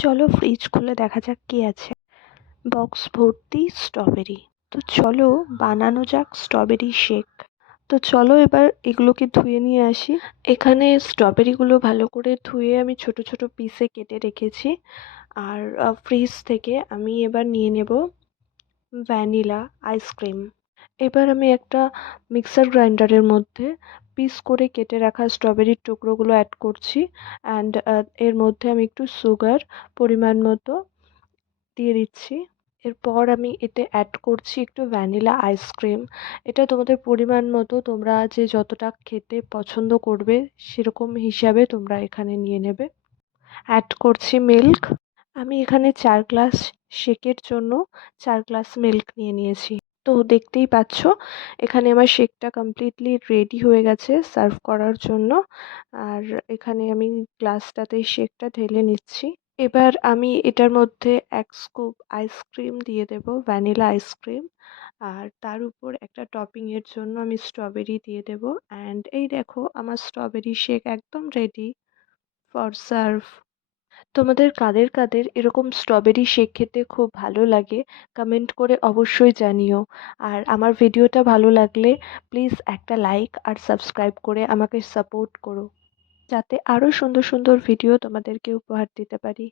চলো ফ্রিজ খুলে দেখা যাক কি আছে। বক্স ভর্তি স্ট্রবেরি তো চলো বানানো যাক স্ট্রবেরি শেক তো চলো এবার এগুলোকে ধুয়ে নিয়ে আসি। এখানে স্ট্রবেরিগুলো ভালো করে ধুয়ে আমি ছোট ছোট পিসে কেটে রেখেছি। আর ফ্রিজ থেকে আমি এবার নিয়ে নেব ভ্যানিলা আইসক্রিম এবার আমি একটা মিক্সার গ্রাইন্ডারের মধ্যে পিস করে কেটে রাখা স্ট্রবেরির টুকরোগুলো অ্যাড করছি অ্যান্ড এর মধ্যে আমি একটু সুগার পরিমাণ মতো দিয়ে দিচ্ছি। এরপর আমি এতে অ্যাড করছি একটু ভ্যানিলা আইসক্রিম এটা তোমাদের পরিমাণ মতো তোমরা যে যতটা খেতে পছন্দ করবে সেরকম হিসাবে তোমরা এখানে নিয়ে নেবে। অ্যাড করছি মিল্ক আমি এখানে চার গ্লাস শেকের জন্য চার গ্লাস মিল্ক নিয়ে নিয়েছি। তো দেখতেই পাচ্ছ, এখানে আমার শেকটা কমপ্লিটলি রেডি হয়ে গেছে সার্ভ করার জন্য। আর এখানে আমি গ্লাসটাতে শেকটা ঢেলে নিচ্ছি। এবার আমি এটার মধ্যে এক স্কুপ আইসক্রিম দিয়ে দেব ভ্যানিলা আইসক্রিম আর তার উপর একটা টপিংয়ের জন্য আমি স্ট্রবেরি দিয়ে দেব। অ্যান্ড এই দেখো, আমার স্ট্রবেরি শেক একদম রেডি ফর সার্ভ তোমাদের কাদের কাদের এরকম স্ট্রবেরি শেক খেতে খুব ভালো লাগে কমেন্ট করে অবশ্যই জানিও। আর আমার ভিডিওটা ভালো লাগলে প্লিজ একটা লাইক আর সাবস্ক্রাইব করে আমাকে সাপোর্ট করো। যাতে আরও সুন্দর সুন্দর ভিডিও তোমাদেরকে উপহার দিতে পারি।